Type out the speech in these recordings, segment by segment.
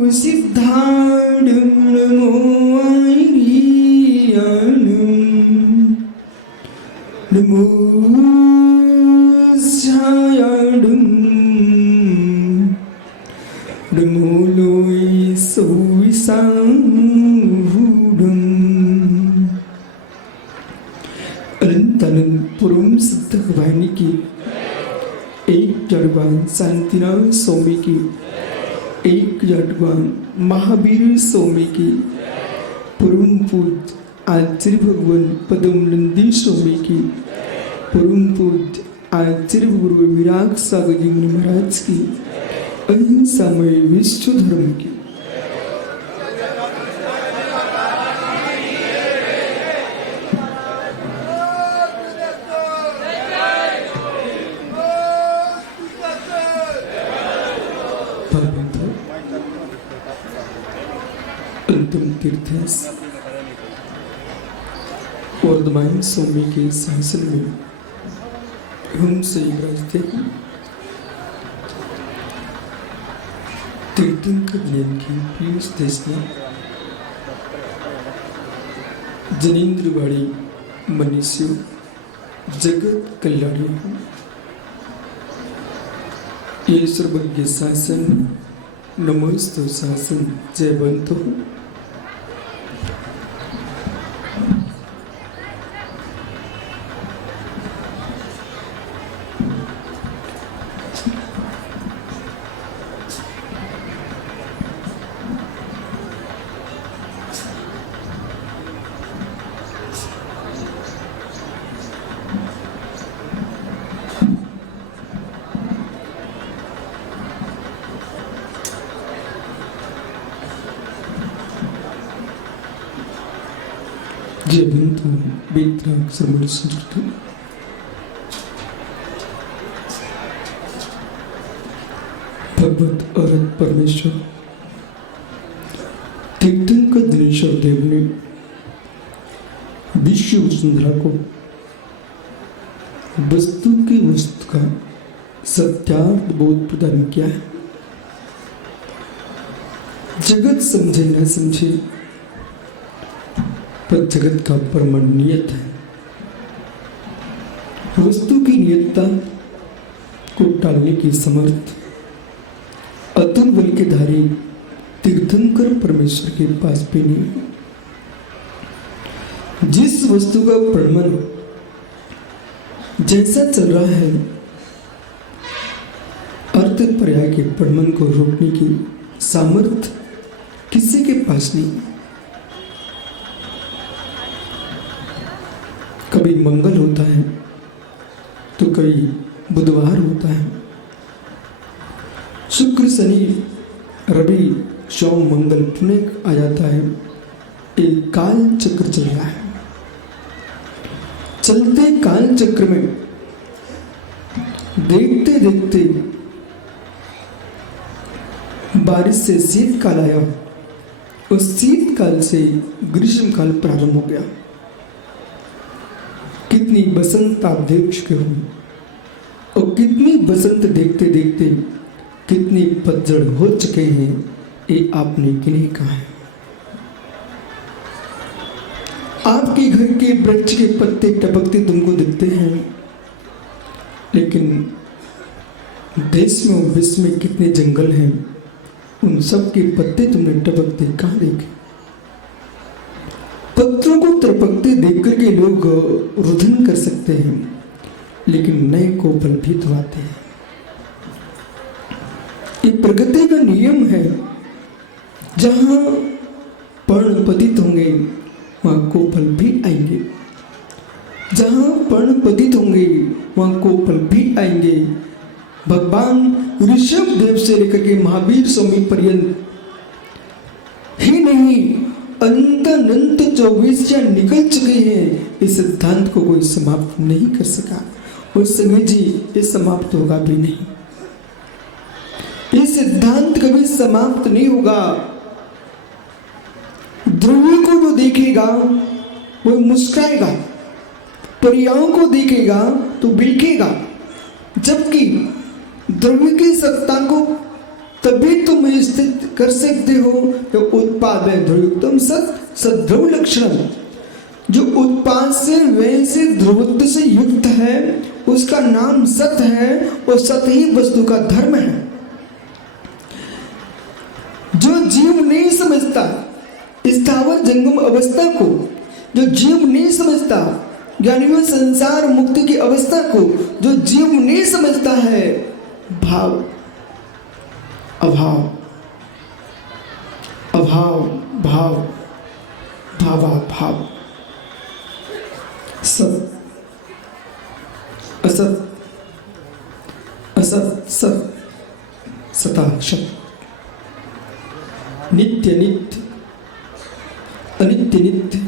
Siddhadam namo Ariyanam namo Sayadam namo Loi Soisahudam अनंत पुरुम सिद्ध वाहिनी की एक जड़वान शांतिनाथ स्वामी की एक जड़वान महावीर स्वामी की परम पूज्य आचार्य भगवान पद्मनंदी स्वामी की परम पूज्य आचार्य गुरु विराग सागर जी महाराज की अहिंसामय विश्व धर्म की अंतिम तीर्थस वर्धमान स्वामी के शासन में हम से विराजते हैं। तीर्थंकर ज्ञान की पीयूष देशना जनेन्द्रवाड़ी मनुष्य जगत कल्याणी ये सर्वज्ञ शासन नमस्तु शासन जयवंतो जयवंतो बेत्राग श्रमण संस्कृत भगवत अरत परमेश्वर तीर्थंकर दिनेश्वर देव ने विश्व वसुंधरा को वस्तु के वस्तु का सत्यार्थ बोध प्रदान किया है। जगत समझे न समझे पर जगत का परमाणु नियत है। वस्तु की नियतता को टालने की समर्थ अतुल बल के धारी तीर्थंकर परमेश्वर के पास भी नहीं। जिस वस्तु का परिमाण जैसा चल रहा है अर्थ पर्याय के परिमाण को रोकने की सामर्थ्य किसी के पास नहीं। कभी मंगल होता है तो कभी बुधवार होता है, शुक्र शनि रवि सोम मंगल पुनः आ जाता है। एक काल चक्र चल रहा है। चलते काल चक्र में देखते देखते बारिश से शीतकाल आया, उस शीतकाल से ग्रीष्म काल प्रारंभ हो गया। कितनी बसंत आप देख चुके हो और कितनी बसंत देखते देखते कितनी पतझड़ हो चुके हैं, ये आपने किन्हीं कहा है। आपके घर के वृक्ष के पत्ते टपकते तुमको दिखते हैं, लेकिन देश में और विश्व में कितने जंगल हैं, उन सब के पत्ते तुमने टपकते कहाँ देखे? पत्रों को टपकते देख करके लोग रुदन कर सकते हैं, लेकिन नए को भयभीत होते हैं। ये प्रकृति का नियम है। जहां पर्ण पतित होंगे वहां कोपल भी आएंगे, जहां पर्ण पतित होंगे वहां कोपल भी आएंगे। भगवान ऋषभ देव से लेकर के महावीर स्वामी पर्यंत ही नहीं अनंत 24 निकल चुके हैं। इस सिद्धांत को कोई समाप्त नहीं कर सका और संजय जी ये समाप्त होगा भी नहीं। ये सिद्धांत कभी समाप्त नहीं होगा। ध्रुवी को जो देखेगा वो मुस्कुराएगा, परियाओं को देखेगा तो बिलखेगा, जबकि द्रव्य की सत्ता को तभी तुम स्थित कर सकते हो जो उत्पाद है ध्रुवयुक्तम सत सद्ध्रुव लक्षण। जो उत्पाद से वे से ध्रुवत्व से युक्त है उसका नाम सत है और सत ही वस्तु का धर्म है। जो जीव नहीं समझता स्थावर जंगम अवस्था को, जो जीव नहीं समझता ज्ञानियों संसार मुक्ति की अवस्था को, जो जीव नहीं समझता है भाव अभाव अभाव भाव भावाभाव सत असत असत सत सता सत नित्य नित्य अनित्य नित्य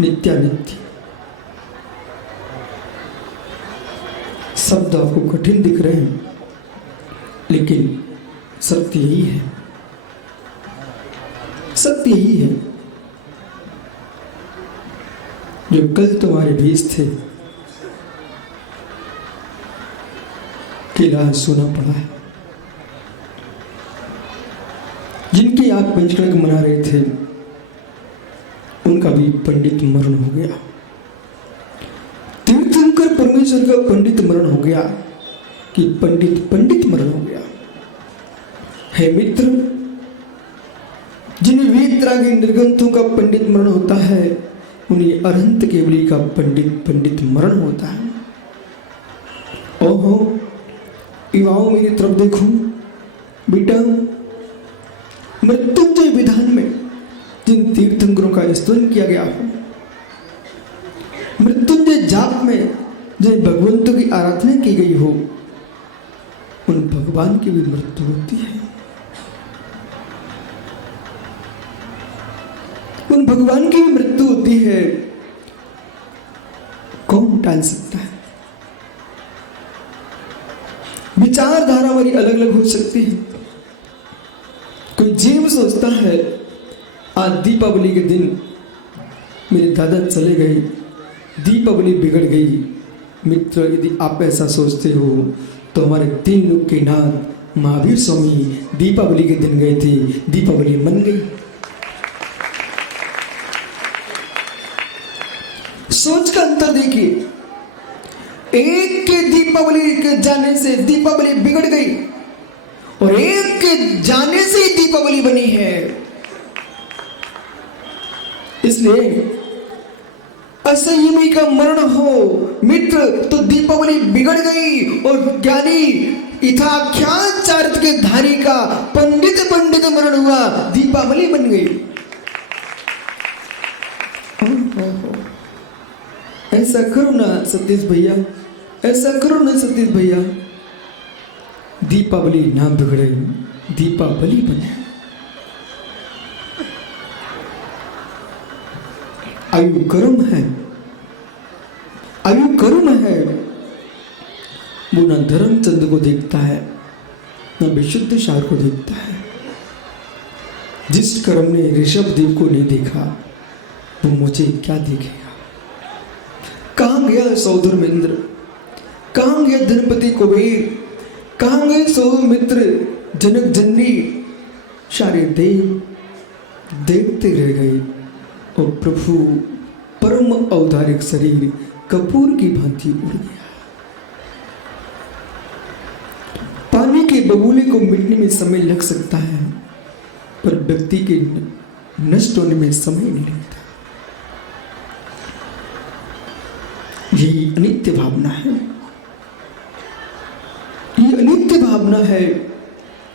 नित्यानित्य। शब्द आपको कठिन दिख रहे हैं लेकिन सत्य यही है, सत्य यही है। जो कल तुम्हारे बीच थे किला सुना पड़ा है, जिनकी आप पंचकर्म मना रहे थे उनका भी पंडित मरण हो गया। तीर्थंकर परमेश्वर का पंडित मरण हो गया कि पंडित मरण हो गया। हे मित्र, जिन वीतरागी निर्गंथों का पंडित मरण होता है उन्हें अनंत केवली का पंडित मरण होता है। ओहो युवाओं, मेरी तरफ देखो बेटा, मृत्युंजय विधान में जिन तीर्थंकरों का स्तुति किया गया हो, मृत्युंजय जाप में जिन भगवंतों की आराधना की गई हो, उन भगवान की भी मृत्यु होती है। उन भगवान की भी मृत्यु होती है। कौन टाल सकता है? विचारधारा हमारी अलग अलग हो सकती है। कोई जीव सोचता है आज दीपावली के दिन मेरे दादा चले गए, दीपावली बिगड़ गई। मित्र, यदि आप ऐसा सोचते हो तो हमारे 3 लोग के नाथ महावीर स्वामी दीपावली के दिन गए थे, दीपावली मन गई। सोच का अंतर देखिए, एक के दीपावली के जाने से दीपावली बिगड़ गई और एक के जाने से ही दीपावली बनी है। इसलिए असंयमी का मरण हो मित्र तो दीपावली बिगड़ गई और ज्ञानी यथाख्यान चारित्र के धारी का पंडित मरण हुआ, दीपावली बन गई। ऐसा करो ना सतीश भैया, ऐसा करो ना सतीश भैया, दीपावली ना बिगड़े, दीपावली बने। आयु कर्म है, आयु कर्म है। वो ना धर्मचंद को देखता है ना विशुद्ध सार को देखता है। जिस कर्म ने ऋषभ देव को नहीं देखा वो मुझे क्या देखेगा। कहां गया सौधर्मेंद्र, कहां गया धनपति कुबेर, कहां गए सौमित्र जनक जननी, सारे देव देखते रह गए और प्रभु परम औदारिक शरीर कपूर की भांति उड़ गया। पानी के बबूले को मिटने में समय लग सकता है पर व्यक्ति के नष्ट होने में समय नहीं लगता। यही अनित्य भावना है, ये अनित्य भावना है।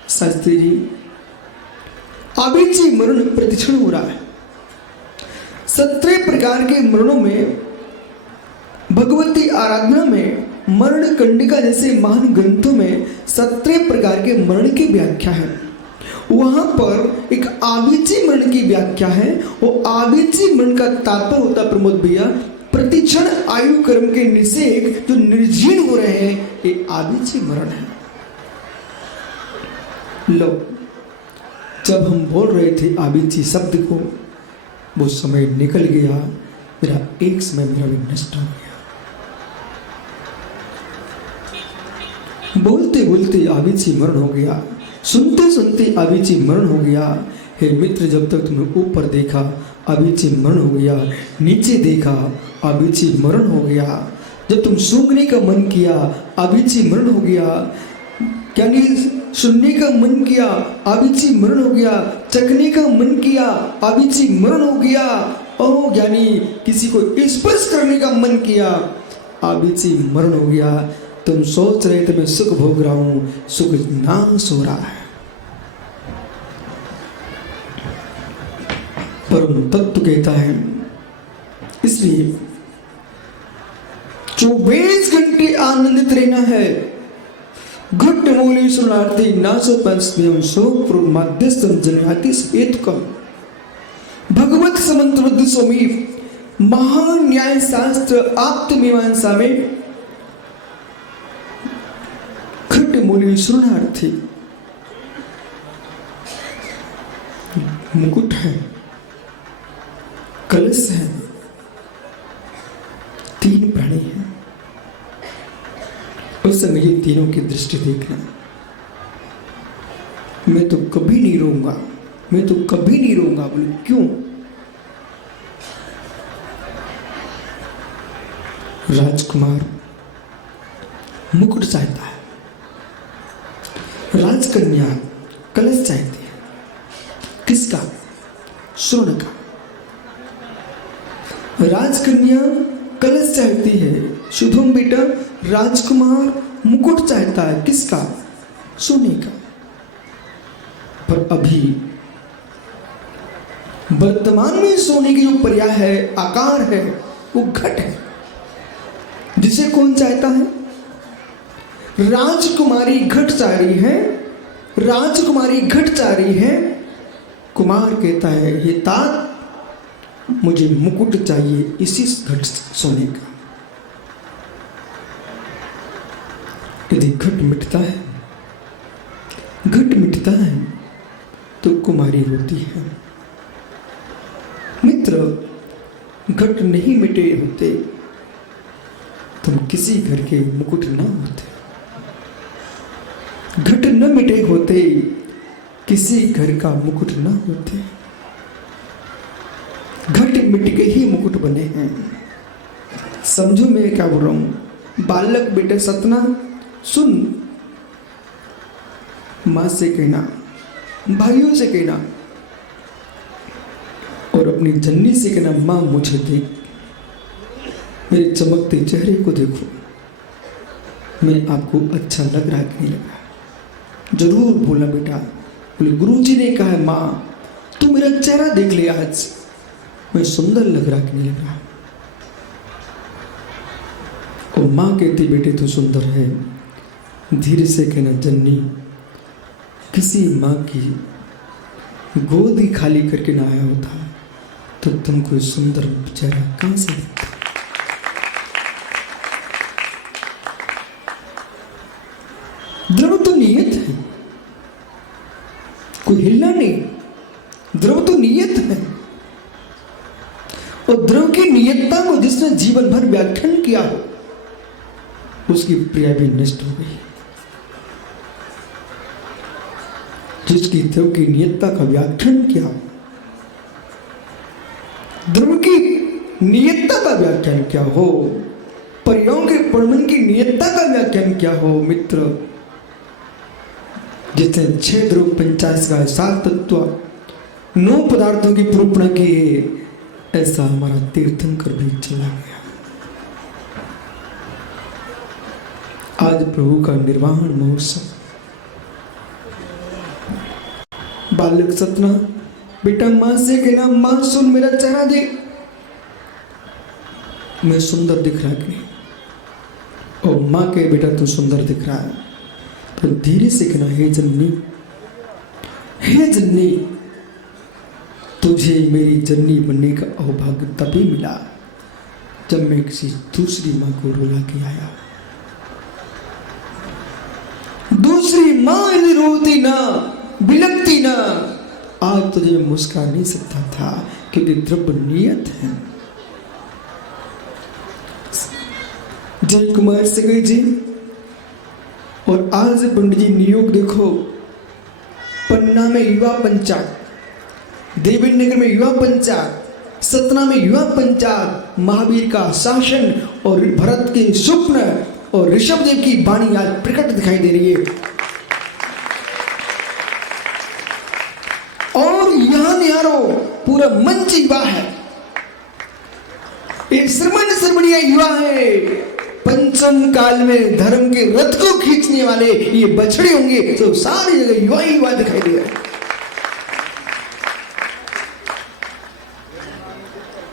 शास्त्री जी, आवेची मरण प्रतिक्षण हो रहा है। 17 प्रकार के मरणों में भगवती आराधना में मरण कंडिका जैसे महान ग्रंथों में 17 प्रकार के मरण की व्याख्या है। वहां पर एक आवेची मरण की व्याख्या है। वो आवेची मरण का तात्पर्य होता प्रमोद भैया, प्रतिक्षण आयु कर्म के निषेक जो निर्जीर्ण हो रहे हैं, ये आवेची मरण है। लो, जब हम बोल रहे थे आवेची शब्द को, वो समय निकल गया, मेरा एक समय मेरा भी नष्ट हो गया। बोलते बोलते आवेची मरण हो गया। सुनते सुनते अभिची मरण हो गया। हे मित्र, जब तक तुमने ऊपर देखा अभिची मरण हो गया, नीचे देखा अभिची मरण हो गया। जब तुम सूंघने का मन किया अभिची मरण हो गया, यानी सुनने का मन किया अभिची मरण हो गया, चखने का मन किया अभिची मरण हो गया, और यानी किसी को स्पर्श करने का मन किया अभिची मरण हो गया। तुम सोच रहे थे मैं सुख भोग रहा हूं, सुख नाश हो रहा है। परम तत्व कहता है इसलिए 24 घंटे आनंदित रहना है। घट मूली सुनार्थी नासो पंचम शोक मध्यस्थम जनयाति सहित कम भगवत समंत स्वामी महान न्याय शास्त्र आत्मीमांसा में घट मूली शरणार्थी मुकुट है, कलश है, 3 प्राणी हैं। उस समय ये तीनों की दृष्टि देखना। मैं तो कभी नहीं रोऊंगा, मैं तो कभी नहीं रोऊंगा। बोले क्यों? राजकुमार मुकुट चाहता है, राजकन्या कलश चाहती है। किसका? स्वर्ण का। राजकन्या कलश चाहती है, शुभम बेटा राजकुमार मुकुट चाहता है। किसका? सोने का। पर अभी वर्तमान में सोने की जो पर्याय है, आकार है, वो घट है, जिसे कौन चाहता है? राजकुमारी घट चाह रही है, राजकुमारी घट चाह रही है। कुमार कहता है ये तात मुझे मुकुट चाहिए इसी घट सोने का। यदि घट मिटता है, घट मिटता है तो कुमारी होती है। मित्र, घट नहीं मिटे होते तुम किसी घर के मुकुट ना होते। घट न मिटे होते किसी घर का मुकुट ना होते। घट मिट के ही मुकुट बने हैं। समझो मैं क्या बोल रहा हूं। बालक बेटे सतना सुन, मां से कहना, भाइयों से कहना और अपनी जननी से कहना, मां मुझे देख, मेरे चमकते चेहरे को देखो, मैं आपको अच्छा लग रहा कि नहीं लग रहा। जरूर बोला बेटा। बोले गुरुजी ने कहा है मां तू मेरा चेहरा देख ले, आज मैं सुंदर लग रहा कि नहीं लग रहा। और मां कहती बेटे तू सुंदर है। धीरे से कहना, जन्नी किसी मां की गोद ही खाली करके ना आया होता तो तुमको सुंदर चेहरा कहां से दिखता। द्रव तो नियत है, कोई हिलना नहीं। द्रव तो नियत है, और द्रव की नियतता को जिसने जीवन भर व्याख्यान किया उसकी प्रिया भी नष्ट हो गई। जिसकी द्रव की नियतता का व्याख्यान किया, द्रव की नियतता का व्याख्यान क्या हो, पर्यायों के वर्णन की नियतता का व्याख्यान क्या हो। मित्र, जिसने 6 ध्रुव 50 का 7 तत्व 9 पदार्थों की निरूपण की है, ऐसा हमारा तीर्थंकर भी चला गया। आज प्रभु का निर्वाण महोत्सव। बालक सतना बेटा मां से कहना, मां सुन मेरा चेहरा देख, मैं सुंदर दिख रहा कि नहीं। और मां के बेटा तू सुंदर दिख रहा है। तो धीरे से कहना, हे जन्नी, हे जन्नी, तुझे मेरी जन्नी बनने का अभाग्य तभी मिला जब मैं किसी दूसरी मां को रुला के आया। दूसरी मां यदि रोती ना, बिलकती ना, आज तुझे मुस्कुरा नहीं सकता था, क्योंकि द्रव्य नियत है। जय कुमार सिंह जी और आज पंडित जी नियोग देखो, पन्ना में युवा पंचायत, देवेंद्र नगर में युवा पंचायत, सतना में युवा पंचायत, महावीर का शासन और भरत के स्वप्न और ऋषभ देव की वाणी आज प्रकट दिखाई दे रही है। और यहां निहारो पूरा मंच युवा है, एक श्रमणीय युवा है। पंचम काल में धर्म के रथ को खींचने वाले ये बछड़े होंगे, तो सारी जगह युवा ही युवा दिखाई दे रहा है।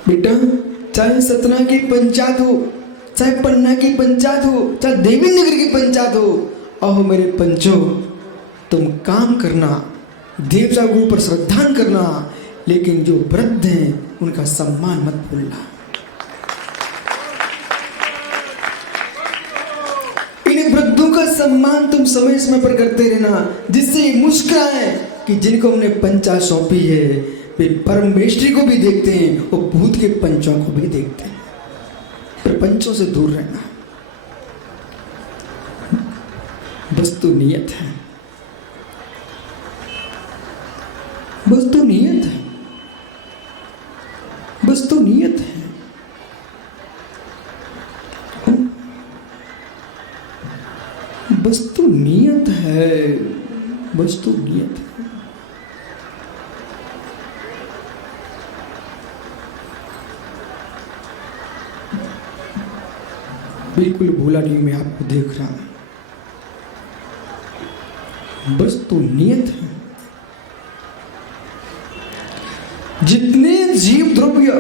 बेटा, चाहे सतना की पंचायत हो, चाहे पन्ना की पंचायत हो, चाहे देवी नगर की पंचायत हो, अहो मेरे पंचों, तुम काम करना, देवता के ऊपर श्रद्धा करना, लेकिन जो वृद्ध हैं उनका सम्मान मत भूलना। इन वृद्धों का सम्मान तुम समय समय पर करते रहना, जिससे मुस्कुराए कि जिनको हमने पंचायत सौंपी है वे परमेश्वरी को भी देखते हैं और भूत के पंचों को भी देखते हैं। पर पंचों से दूर रहना बस तो नियत है, बस तो नियत है, बस तो नियत है। बस तो नियत है, बस तो नियत है। बिल्कुल भूला नहीं, मैं आपको देख रहा हूं। बस तो नियत है। जितने जीव द्रव्य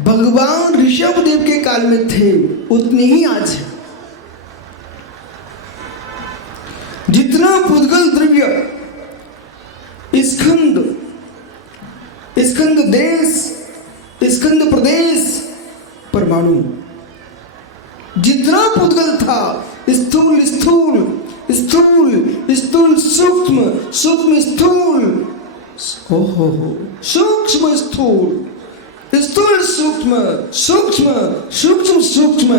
भगवान ऋषभ देव के काल में थे उतने ही आज है। जितना पुद्गल द्रव्य स्कंद देश, स्कंद प्रदेश, परमाणु, जितना पुद्गल था, स्थूल स्थूल स्थूल स्थूल सूक्ष्म सूक्ष्म स्थूल, ओहो सूक्ष्म स्थूल स्थूल सूक्ष्म सूक्ष्म सूक्ष्म सूक्ष्म,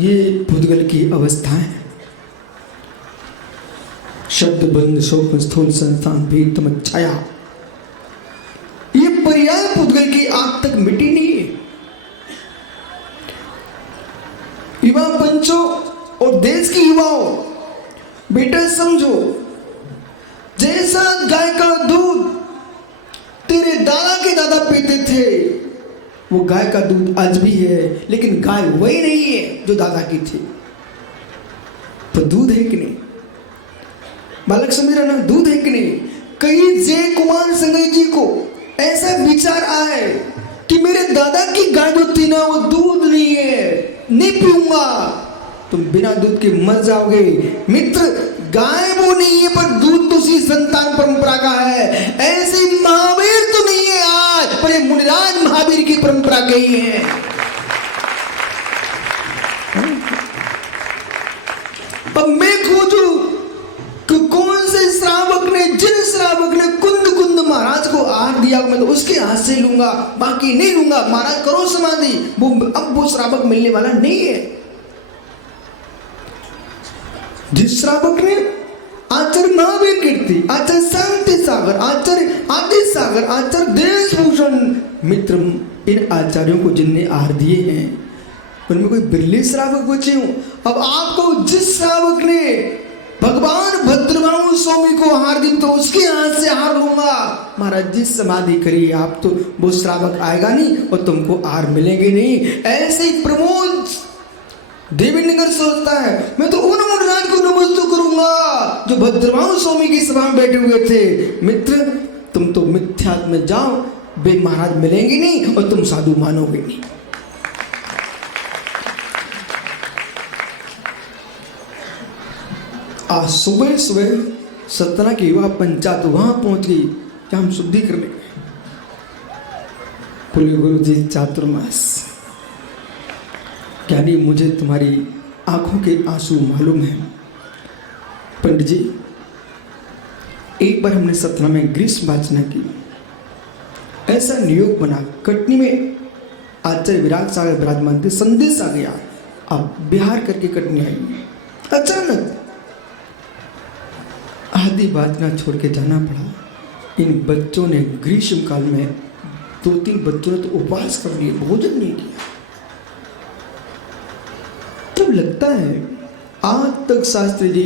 ये पुद्गल की अवस्था है। शब्द बंद सूक्ष्म स्थूल संस्थान भी तम छाया, ये पर्याय पुद्गल की आग तक मिटी नहीं है। युवा पंचों और देश के युवाओं, बेटा समझो, जैसा गाय का दूध तेरे दादा के दादा पीते थे, वो गाय का दूध आज भी है, लेकिन गाय वही नहीं है जो दादा की थी। तो दूध है कि नहीं? बालक समझ रहा ना, दूध है कि नहीं? कई जय कुमार संजय जी को ऐसा विचार आए कि मेरे दादा की गाय जो थी ना, वो दूध नहीं है, नहीं पीऊंगा। तुम बिना दूध के मर जाओगे। मित्र, गाय वो नहीं है, पर दूध तो उसी संतान परंपरा का है। ऐसे महावीर तो नहीं है आज, पर ये मुनिराज महावीर की परंपरा के ही है। अब मैं खोजू कि कौन से श्रावक ने, जिन श्रावक ने कुंद कुंद महाराज को आहार दिया, मैं तो उसके हाथ से लूंगा, बाकी नहीं लूंगा। महाराज करो समाधि, अब वो श्रावक मिलने वाला नहीं है। जिस श्रावक ने आचार्य महावीर कीर्ति, आचार्य शांति सागर, आचार्य आदि सागर, आचार्य देश भूषण, मित्र, इन आचार्यों को जिनने आहार दिए हैं उनमें कोई बिरले श्रावक बचे हो। अब आपको जिस श्रावक ने भगवान भद्रवाहु स्वामी को आहार दी, तो उसके हाथ से आहार लूंगा। महाराज जी समाधि करिए, आप तो वो श्रावक आएगा नहीं और तुमको आहार मिलेंगे नहीं। ऐसे ही प्रमोद देवीनगर सोचता है, मैं तो उन मुनिराज को नमस्ते करूंगा जो भद्रवाहु स्वामी की सभा में बैठे हुए थे। मित्र, तुम तो मिथ्यात्व में जाओ, वे महाराज मिलेंगे नहीं और तुम साधु मानोगे नहीं। आज सुबह सुबह सतना की युवा पंचायत वहां पहुंच गई कि हम शुद्धि करने गए। बोले गुरु जी चातुर्मास, यानी मुझे तुम्हारी आंखों के आंसू मालूम है। पंडित जी, एक बार हमने सतना में ग्रीष्म वाचना की, ऐसा नियोग बना, कटनी में आचार्य विराग सागर विराजमान थे, संदेश आ गया, अब बिहार करके कटनी आई। अचानक शादी बाजना छोड़ के जाना पड़ा। इन बच्चों ने ग्रीष्म काल में 2-3 बच्चों ने तो उपवास कर लिए, भोजन नहीं किया। तब लगता है आज तक शास्त्री जी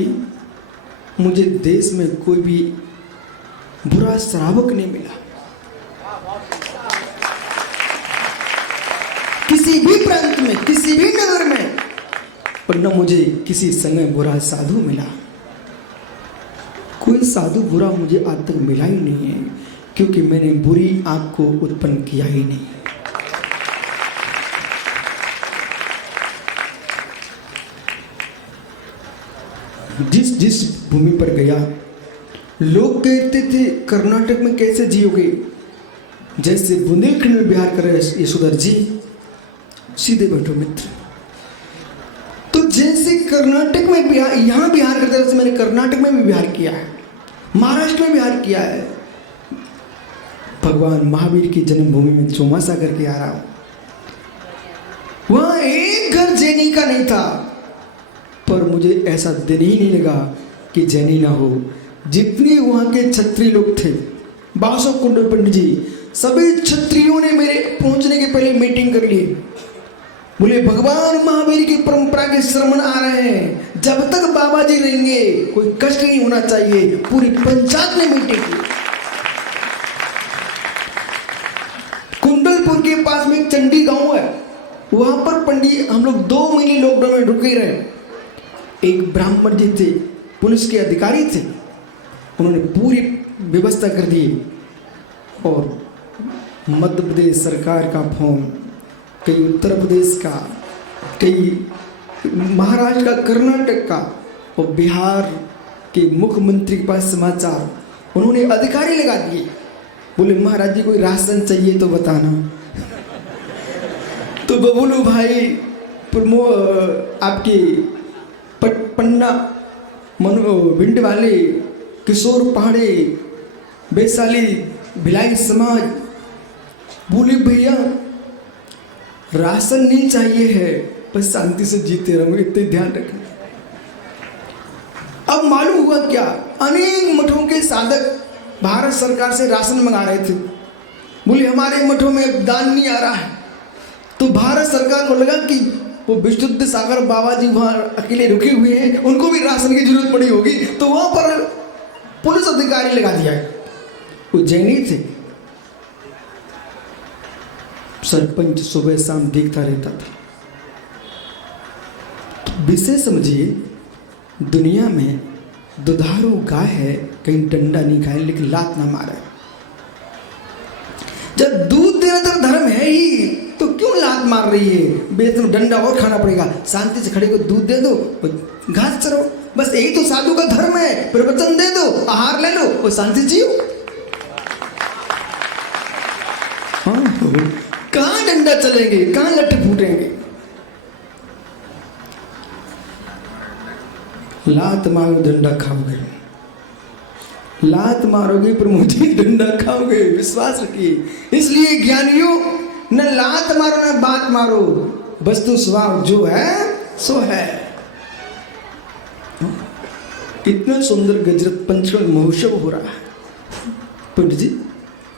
मुझे देश में कोई भी बुरा श्रावक नहीं मिला, किसी भी प्रांत में, किसी भी नगर में, पर न मुझे किसी समय बुरा साधु मिला। कोई साधु बुरा मुझे आज तक मिला ही नहीं है, क्योंकि मैंने बुरी आंख को उत्पन्न किया ही नहीं। जिस जिस भूमि पर गया लोग कहते थे कर्नाटक में कैसे जियोगे, जैसे बुंदेलखंड में बिहार कर रहे यशोधर जी, सीधे बैठो मित्र। तो जैसे कर्नाटक में बिहार, यहाँ बिहार करते वैसे मैंने कर्नाटक में भी बिहार किया है, महाराष्ट्र में बिहार किया है। भगवान महावीर की जन्मभूमि में चौमासा करके आ रहा हूं। वहां एक घर जैनी का नहीं था, पर मुझे ऐसा दिन ही नहीं लगा कि जैनी ना हो। जितने वहां के क्षत्रिय लोग थे, बासो कुंडल पंडित जी, सभी क्षत्रियों ने मेरे पहुंचने के पहले मीटिंग कर ली। बोले भगवान महावीर की परंपरा के श्रमण आ रहे हैं, जब तक बाबा जी रहेंगे कोई कष्ट नहीं होना चाहिए। पूरी पंचायत ने मीटिंग की। कुंडलपुर के पास में एक चंडी गांव है, वहां पर पंडित हम लोग 2 महीने लॉकडाउन में रुके रहे। एक ब्राह्मण जी थे, पुलिस के अधिकारी थे, उन्होंने पूरी व्यवस्था कर दी। और मध्य प्रदेश सरकार का फोन, कई उत्तर प्रदेश का, कई महाराष्ट्र का, कर्नाटक का, और बिहार के मुख्यमंत्री के पास समाचार, उन्होंने अधिकारी लगा दिए। बोले महाराज जी कोई राशन चाहिए तो बताना। तो बबुलू भाई, आपके पन्ना, भिंड वाले, किशोर पहाड़े, वैशाली, भिलाई समाज, बोले भैया राशन नहीं चाहिए है, बस शांति से जीते रहो, इतने ध्यान रखना। अब मालूम हुआ क्या, अनेक मठों के साधक भारत सरकार से राशन मंगा रहे थे। बोले हमारे मठों में दान नहीं आ रहा है। तो भारत सरकार को लगा कि वो विशुद्ध सागर बाबा जी वहां अकेले रुके हुए हैं, उनको भी राशन की जरूरत पड़ी होगी, तो वहां पर पुलिस अधिकारी लगा दिया है। वो जैनी थे। सरपंच सुबह शाम देखता रहता था। विषय समझिए, दुनिया में दुधारू गाय है, कहीं डंडा नहीं खाए लेकिन लात ना मारे। जब दूध देना तो धर्म है ही, तो क्यों लात मार रही है? बेतन डंडा और खाना पड़ेगा, शांति से खड़े को दूध दे दो, घास चरो, बस यही तो साधु का धर्म है। प्रवचन दे दो, आहार ले लो और शांति जियो। हाँ, कहां डंडा चलेंगे, कहां लट्ठे फूटेंगे? लात मारो डंडा खाओगे, लात मारोगे पर मुझे डंडा खाओगे, विश्वास रखिए। इसलिए ज्ञानियों, न लात मारो न बात मारो, वस्तु स्वभाव जो है सो है। इतना सुंदर गजरत पंचकर्म महोत्सव हो रहा है पंडित जी,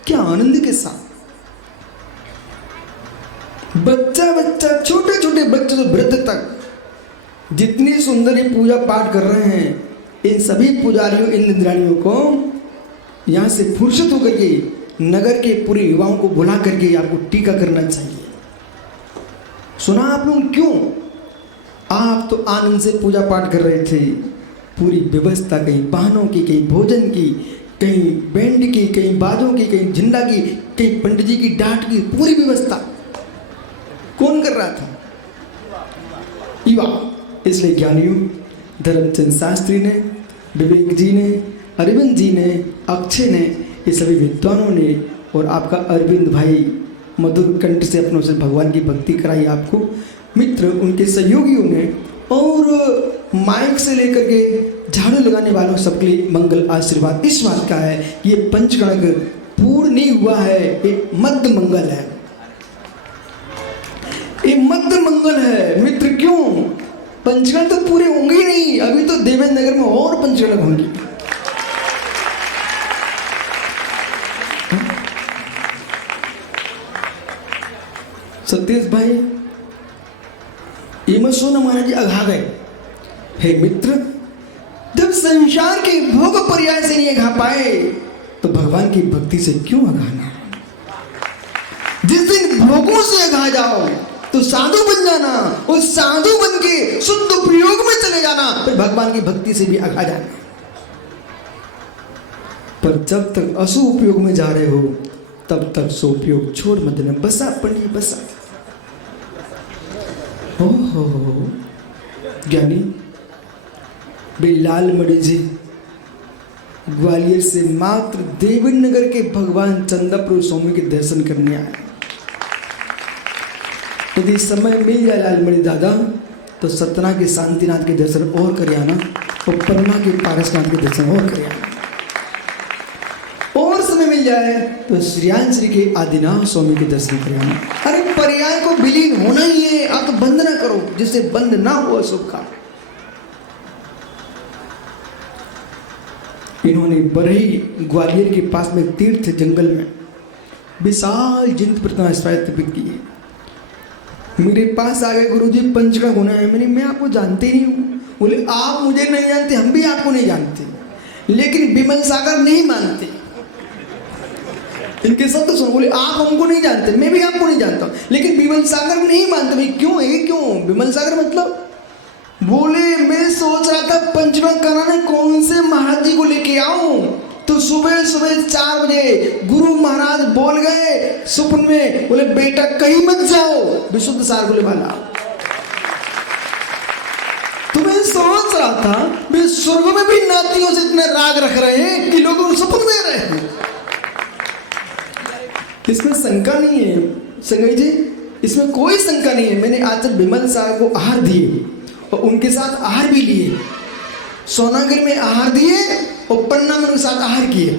क्या आनंद के साथ। बच्चा बच्चा, छोटे छोटे बच्चे तो वृद्ध तक, जितनी सुंदर ये पूजा पाठ कर रहे हैं, इन सभी पुजारियों, इन इंद्राणियों को यहाँ से फुर्सत होकर के नगर के पूरे युवाओं को बुला करके आपको टीका करना चाहिए। सुना आप लोग क्यों? आप तो आनंद से पूजा पाठ कर रहे थे, पूरी व्यवस्था, कहीं वाहनों की, कहीं भोजन की, कहीं बैंड की, कहीं बाजों की, कहीं झंडा की, कहीं पंडित जी की डांट की, पूरी व्यवस्था कौन कर रहा था? युवा। इसलिए ज्ञानियों, धर्मचंद शास्त्री ने, विवेक जी ने, अरविंद जी ने, अक्षय ने, ये सभी विद्वानों ने, और आपका अरविंद भाई मधुर कंठ से अपनों से भगवान की भक्ति कराई आपको। मित्र, उनके सहयोगियों ने, और माइक से लेकर के झाड़ू लगाने वालों सबके लिए मंगल आशीर्वाद इस बात का है कि ये पंचकर्म पूर्ण नहीं हुआ है, ये मध्य मंगल है, ये मध्य मंगल है। मित्र, क्यों? पंचकर्म तो पूरे होंगे ही नहीं, अभी तो देवेंद्र नगर में और पंचकर्म होंगे। सतीश भाई ये मत सोना महाराज जी अघा गए। हे मित्र, जब संसार के भोग पर्याय से नहीं अघा पाए तो भगवान की भक्ति से क्यों अघाना। जिस दिन भोगों से अघा जाओ तो साधु बन जाना, और साधु बन के शुद्ध उपयोग में चले जाना, फिर भगवान की भक्ति से भी अघा जाना। पर जब तक अशुभ उपयोग में जा रहे हो तब तक सुपयोग छोड़ मत देना। बसा पंडित बसा। हो ज्ञानी बिलाल मणि जी ग्वालियर से मात्र देवनगर के भगवान चंदाप्रभु स्वामी के दर्शन करने आए। यदि समय मिल जाए लालमणि दादा तो सतना के शांतिनाथ के दर्शन और कर आना, और पन्ना के पारसनाथ के दर्शन और कर आना। और समय मिल जाए तो श्रीयान श्री के आदिनाथ स्वामी के दर्शन कर आना। अरे पर्याय को विलीन होना ही है, आप तो बंद ना करो जिससे बंद ना हो अशुभ का। इन्होंने बरही ग्वालियर के पास में तीर्थ जंगल में विशाल जिंद प्रतिमा स्थापित की है। मेरे पास आ गए गुरुजी पंचका गुना है। मैं आपको जानते नहीं हूँ। बोले आप मुझे नहीं जानते, हम भी आपको नहीं जानते, लेकिन विमल सागर नहीं मानते। इनके शब्द सुनो। बोले आप हमको नहीं जानते, मैं भी आपको नहीं जानता, लेकिन विमल सागर नहीं मानते। भाई क्यों है, क्यों विमल सागर मतलब? बोले मैं सोच रहा था पंचमा कराने कौन से महाराज जी को लेके आऊं, तो सुबह सुबह 4 बजे गुरु महाराज बोल गए स्वप्न में। बोले बेटा कहीं मत जाओ, विशुद्ध सार बोले वाला। तो मैं सोच रहा था वे स्वर्ग में भी नातियों से इतने राग रख रहे हैं कि लोग उन स्वप्न दे रहे हैं। इसमें शंका नहीं है संगई जी, इसमें कोई शंका नहीं है। मैंने आज तक विमल साहब को आहार दिए और उनके साथ आहार भी लिए। सोनागिरी में आहार दिए और पन्ना में उनके साथ आहार किए,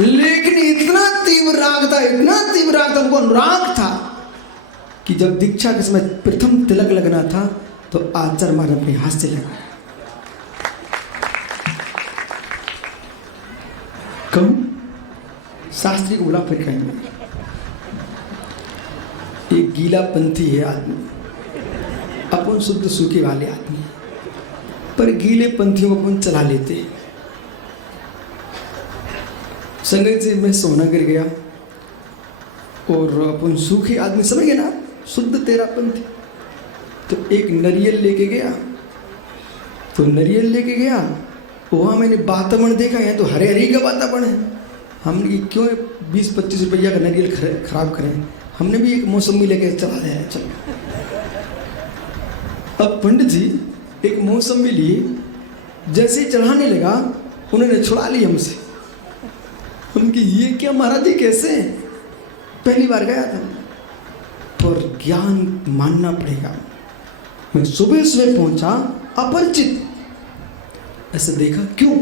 लेकिन इतना तीव्र राग था, इतना तीव्र राग था, उनको अनुराग था कि जब दीक्षा के समय प्रथम तिलक लगना था तो आचार्य महाराज अपने हाथ से लगा। कौन शास्त्री को बुला, फिर कहेंगे एक गीला पंथी है आदमी, अपन शुद्ध सूखे वाले आदमी, पर गीले पंथियों को अपन चला लेते हैं। संगत से मैं सोनागिर गया और अपन सूखे आदमी समझ गए ना, शुद्ध तेरा पंथी। तो एक नरियल लेके गया, वहाँ मैंने वातावरण देखा है तो हरे हरी का वातावरण है। हमने क्यों 20-25 रुपया का नरियल खराब करें, हमने भी एक मौसमी लेके चला दिया। चलो अब पंडित जी एक मौसमी लिए, जैसे ही चढ़ाने लगा उन्होंने छुड़ा ली हमसे। उनकी ये क्या महाराज जी कैसे? पहली बार गया था, पर ज्ञान मानना पड़ेगा। मैं सुबह सुबह पहुंचा अपरिचित, ऐसे देखा क्यों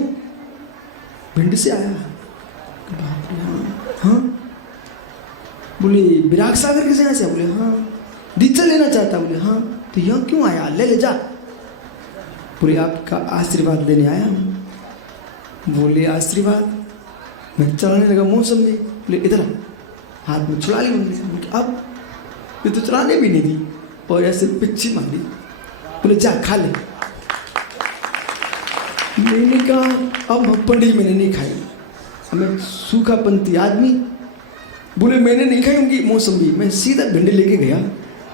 भिंड से आया। हाँ बोले विराग सागर किसे यहाँ से? बोले हाँ दीक्षा लेना चाहता। बोले हाँ तो यहाँ क्यों आया? ले जा। बोले आपका आशीर्वाद लेने आया हूँ। बोले आशीर्वाद? मैं चलाने लगा मौसम में। बोले इधर हाथ में छुड़ा ली उन्होंने। अब ये तो चलाने भी नहीं दी और ऐसे पिच्छी मारी। बोले जा खा ले। मैंने कहा अब पंडित मैंने नहीं खाई, मैं सूखा पंथी आदमी। बोले मैंने नहीं खाई होंगी मौसमी। मैं सीधा भिंडी लेके गया।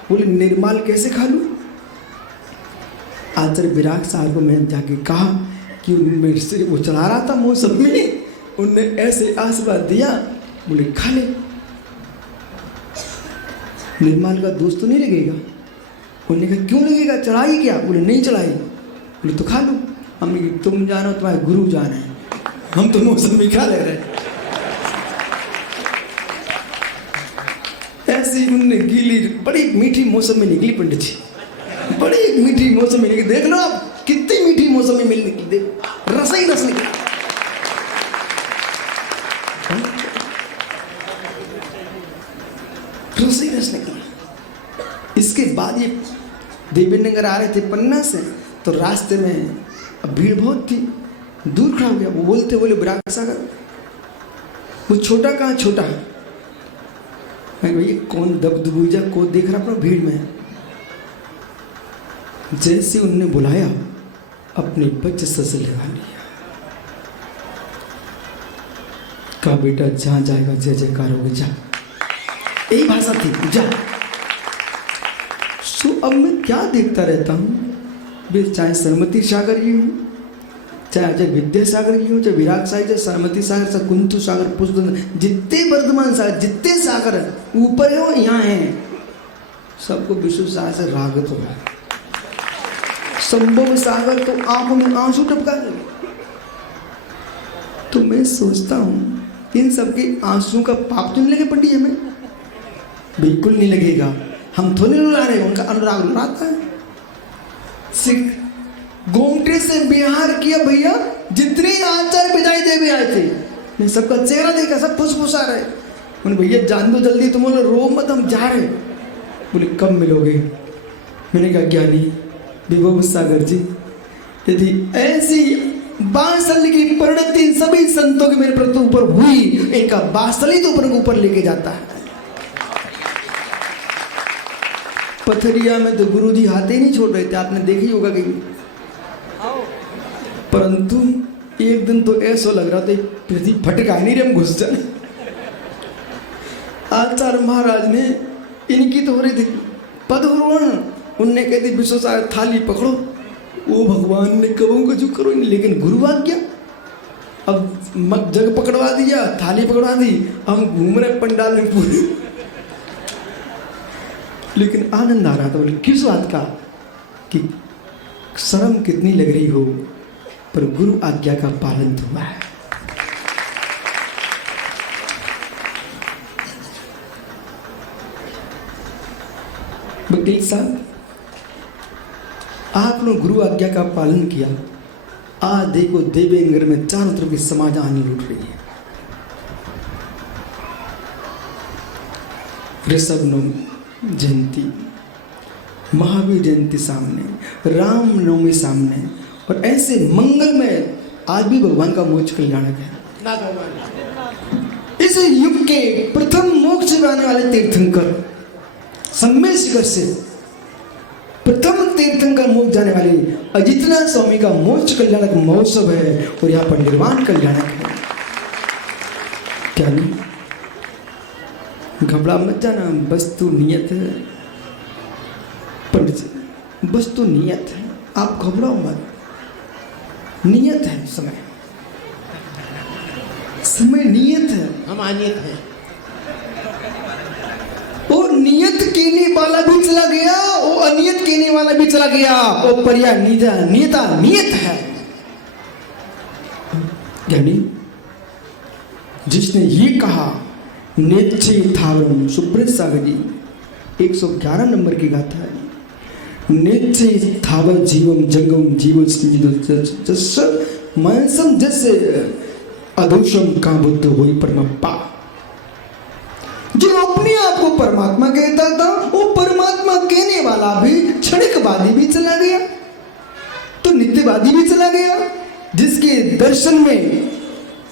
बोले निर्माल कैसे खा लूँ? आचार्य विराग साहब को मैंने जाके कहा कि मेरे से वो चला रहा था मौसमी, उनने ऐसे आशीर्वाद दिया। बोले खा ले, निर्माल का दोस्त तो नहीं लगेगा। उन्होंने कहा क्यों लगेगा, चढ़ाई क्या? बोले नहीं चढ़ाई। बोले तो खा लो। हमने कहा तुम जानो तुम्हारे गुरु जाना है, हम तो मौसमी खा ले रहे। ऐसे ही उन्होंने गीली बड़ी मीठी मौसम में निकली पंडित जी, बड़ी मीठी मौसम में निकली। देख लो आप कितनी मीठी मौसम में मिल निकली, रस ही रस निकला। रस ही रस निकला। इसके बाद ये देवीनगर आ रहे थे पन्ना से, तो रास्ते में भीड़ बहुत थी, दूर खड़ा हो गया। वो बोले विराग सागर। वो छोटा कहाँ छोटा है, मैं भैया कौन दबदबूजा को देख रहा अपना भीड़ में। जैसे उनने बुलाया अपने बच्चे से लगा लिया, कहा बेटा जहां जाएगा जय जयकार होगी, जा। यही भाषा थी, जा। सो अब मैं क्या देखता रहता हूँ, चाहे सरमती सागर ही हूँ, चाहे अजय विद्यासागर की हो, चाहे विराट सागर, चाहे सरमती सागर, चाहे कुंतु सागर, पुष्प, जितने वर्धमान सागर, जितने सागर ऊपर है वो यहाँ है, सबको विश्व सागर से रागत हो। संभव सागर तो आंखों में आंसू टपका दे। तो मैं सोचता हूँ इन सबके आंसू का पाप तो नहीं लगे पंडित जी हमें? बिल्कुल नहीं लगेगा। हम थोड़े रुला रहे, उनका अनुराग रुलाता है। सिख गोमटे से बिहार किया भैया, जितने आचार्य विदाई देवी आए थे, मैं सबका चेहरा देखा, सब फुसफुसा रहे। बोले भैया जान दो जल्दी, तुम बोले रो मत, हम जा रहे। बोले कब मिलोगे? मैंने कहा ज्ञानी विभव सागर जी, यदि ऐसी बांसली की परिणति सभी संतों के मेरे प्रति ऊपर हुई, इनका बांसली तो ऊपर लेके जाता है। पथरिया में तो गुरुजी हाथ ही नहीं छोड़ रहे थे, आपने देखी होगा कि, परंतु एक दिन तो ऐसा लग रहा था पृथ्वी फटका नहीं रे, हम घुस जाए। आचार्य महाराज ने इनकी तो हो रही थी पदहुरण, उनने कहती विश्व सागर थाली पकड़ो, वो भगवान ने कबों को जो करो, लेकिन गुरु आज्ञा। अब जग पकड़वा दिया, थाली पकड़वा दी, हम घूम रहे पंडाल में पूरे। लेकिन आनंद आ रहा था। बोले किस बात का? कि शर्म कितनी लग रही हो, पर गुरु आज्ञा का पालन तो हुआ है। वकील साहब, आपने गुरु आज्ञा का पालन किया, आज देखो देवेंद्र में चारों तरफ की समाज आनी लूट रही है। ऋषभ जयंती, महावीर जयंती सामने, राम नवमी सामने, और ऐसे मंगल में आज भी भगवान का मोक्ष कल्याणक है। इस युग के प्रथम मोक्ष पाने वाले तीर्थंकर, सम्मेद शिखर से प्रथम तीर्थंकर मोक्ष जाने वाली अजितनाथ स्वामी का मोक्ष कल्याणक महोत्सव है, और यहाँ पर निर्वाण कल्याणक है। क्या नहीं, घबरा मत जाना, वस्तु नियत है पंडित जी, वस्तु नियत है, आप घबराओ मत, नियत है। समय नियत है, हम अनियत हैं। वो नियत कहने वाला भी चला गया, वो अनियत कहने वाला भी चला गया, वो पर्या नियता नियत है। यानी जिसने ये कहा, नेच्छे थावरम, सुब्रत सागर जी 111 नंबर की गाथा है। नेच्छे थावर जीवम जंगम जीव मानसम जैसे अदोषम का बुद्ध हुई परमप्पा। जो अपने आप को परमात्मा कहता था, वो परमात्मा कहने वाला भी क्षणिकवादी भी चला गया, तो नित्यवादी भी चला गया, जिसके दर्शन में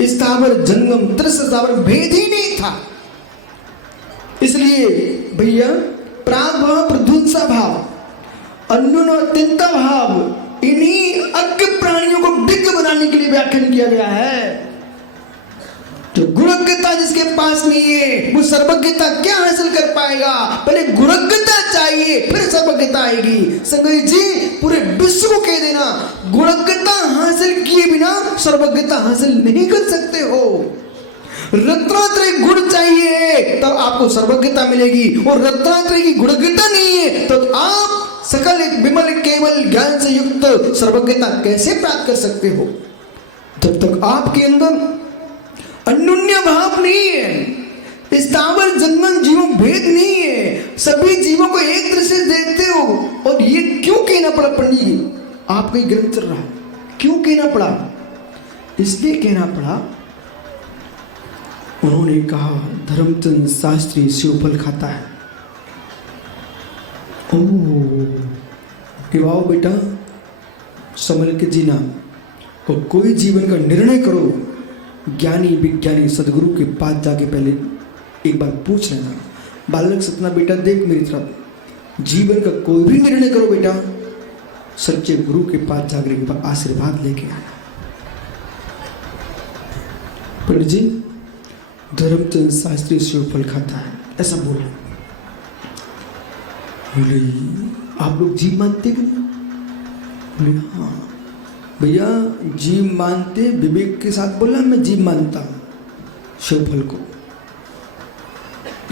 स्थावर जंगम त्रस स्थावर भेद ही नहीं था। इसलिए भैया प्राग भाव, प्रध्वंसा भाव, अन्योन्य अत्यंता भाव, इन्हीं अज्ञ प्राणियों को विज्ञ बनाने के लिए व्याख्यान किया गया है। जो गुणज्ञता जिसके पास नहीं है, वो सर्वज्ञता क्या हासिल कर पाएगा? पहले गुणज्ञता चाहिए, फिर सर्वज्ञता आएगी। संगत जी, पूरे विश्व को कह देना, गुणज्ञता हासिल किए बिना सर्वज्ञता हासिल नहीं कर सकते हो। रत्नात्रय गुण चाहिए तब आपको सर्वज्ञता मिलेगी, और रत्नात्रय की गुणज्ञता नहीं है तो आप सकल विमल केवल ज्ञान से युक्त सर्वज्ञता कैसे प्राप्त कर सकते हो? जब तक आपके अंदर अन्योन्य भाव नहीं है, स्थावर जंगम जीवों भेद नहीं है, सभी जीवों को एक तरह से देखते हो। और ये क्यों कहना पड़ा पंडित जी? आपका ही ग्रंथ चल रहा है, क्यों कहना पड़ा? इसलिए कहना पड़ा, उन्होंने कहा धर्मचंद शास्त्री शिवफल खाता है। वाओ बेटा, संभल के जीना, और कोई जीवन का निर्णय करो, ज्ञानी विज्ञानी सदगुरु के पास जाके पहले एक बार पूछ लेना, बालक सतना बेटा देख मेरी तरफ, जीवन का कोई भी निर्णय करो बेटा, सच्चे गुरु के पास जाकर के पास आशीर्वाद लेके आना। पंडित जी धर्मचंद शास्त्री शिवफल खाता है ऐसा बोले। बोले आप लोग जीव मानते कि नहीं? बोले हाँ भैया जीव मानते, विवेक के साथ बोला मैं जीव मानता हूं शिवफल को।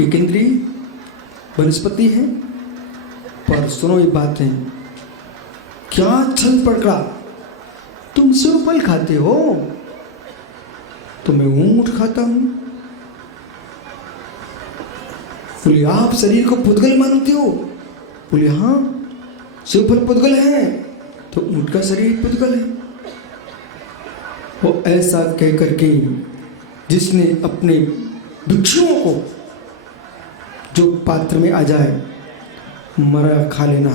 एक इंद्रिय वनस्पति है, पर सुनो ये बातें, क्या छल पकड़ा, तुम शिवफल खाते हो तो मैं ऊंट खाता हूं। बोले आप शरीर को पुद्गल मानते हो? बोले हाँ शिवफल पुद्गल है तो ऊंट का शरीर पुद्गल है। वो ऐसा कह करके जिसने अपने भिक्षुओं को जो पात्र में आ जाए मरा खा लेना,